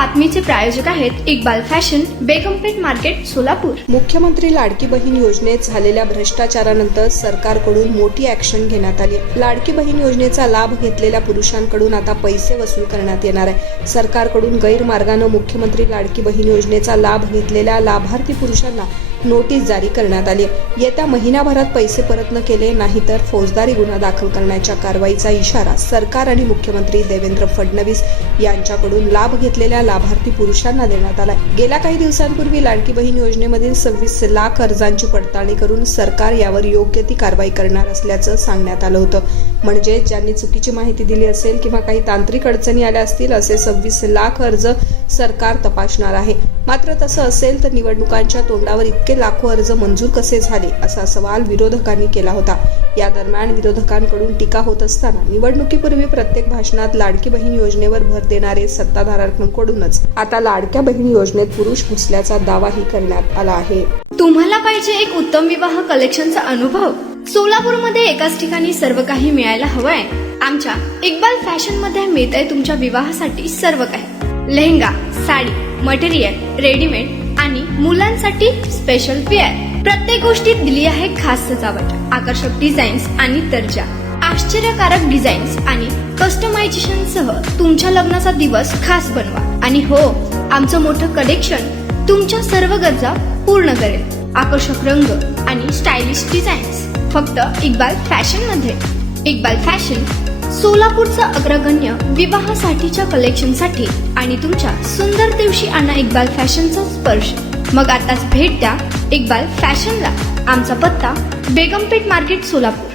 बातमीचे प्रायोजक आहेत Iqbal fashion, बेगमपेठ market, Solapur. मुख्यमंत्री लाडकी बहीण योजनेत झालेल्या भ्रष्टाचारानंतर सरकारकडून मोठी ऍक्शन घेण्यात आली आहे। लाडकी बहीण योजनेचा लाभ घेतलेल्या पुरुषांकडून आता पैसे वसूल करण्यात येणार आहे। सरकारकडून गैरमार्गाने मुख्यमंत्री लाडकी बहीण योजनेचा लाभ घेतलेल्या लाभार्थी पुरुषांना नोटीस जारी करण्यात आली आहे। येत्या महिनाभरात पैसे परत न केले नाही तर फौजदारी गुन्हा दाखल करण्याच्या कारवाईचा इशारा सरकार आणि मुख्यमंत्री देवेंद्र फडणवीस यांच्याकडून लाभ घेतलेल्या लाभार्थी पुरुषांना देण्यात आला। गेल्या काही दिवसांपूर्वी लाडकी बहीण योजनेमधील 26 लाख अर्जांची पडताळणी करून सरकार यावर योग्य ती कारवाई करणार असल्याचं सांगण्यात आलं होतं। म्हणजे ज्यांनी चुकीची माहिती दिली असेल किंवा काही तांत्रिक अडचणी आल्या असतील असे 26 लाख अर्ज सरकार तपासणार आहे। मात्र तसं असेल तर निवडणुकांच्या तोंडावर इतके लाखो अर्ज मंजूर कसे झाले असा सवाल विरोधकांनी केला होता। या दरम्यान विरोधकांकडून टीका होत असताना निवडणुकीपूर्वी प्रत्येक भाषणात लाडकी बहीण योजनेवर भर देणारे सत्ताधाऱ्यांकडूनच आता लाडक्या बहीण योजनेत पुरुष घुसल्याचा दावाही करण्यात आला आहे। तुम्हाला पाहिजे एक उत्तम विवाह कलेक्शनचा अनुभव? सोलापूरमध्ये एकाच ठिकाणी सर्व काही मिळायला हवंय। आमच्या इक्बाल फॅशन मध्ये मिळतंय तुमच्या विवाहासाठी सर्व काही। लेहंगा, साडी, मटेरियल, रेडीमेड आणि मुलांसाठी स्पेशल वेअर। प्रत्येक गोष्टीत दिली आहे खास सजावट, आकर्षक डिझाईन्स आणि दर्जा, आश्चर्यकारक डिझाईन्स आणि कस्टमायझेशन सह तुमच्या लग्नाचा दिवस खास बनवा। आणि हो, आमचं मोठं कलेक्शन तुमच्या सर्व गरजा पूर्ण करेल। आकर्षक रंग आणि स्टायलिश डिझाईन्स फक्त इक्बाल फॅशन मध्ये। इक्बाल फॅशन सोलापूरचा अग्रगण्य विवाहासाठीच्या कलेक्शनसाठी आणि तुमच्या सुंदर दिवशी आणा इक्बाल फॅशनचा स्पर्श। मग आताच भेट द्या इक्बाल फॅशनला। आमचा पत्ता बेगमपेठ मार्केट, सोलापूर।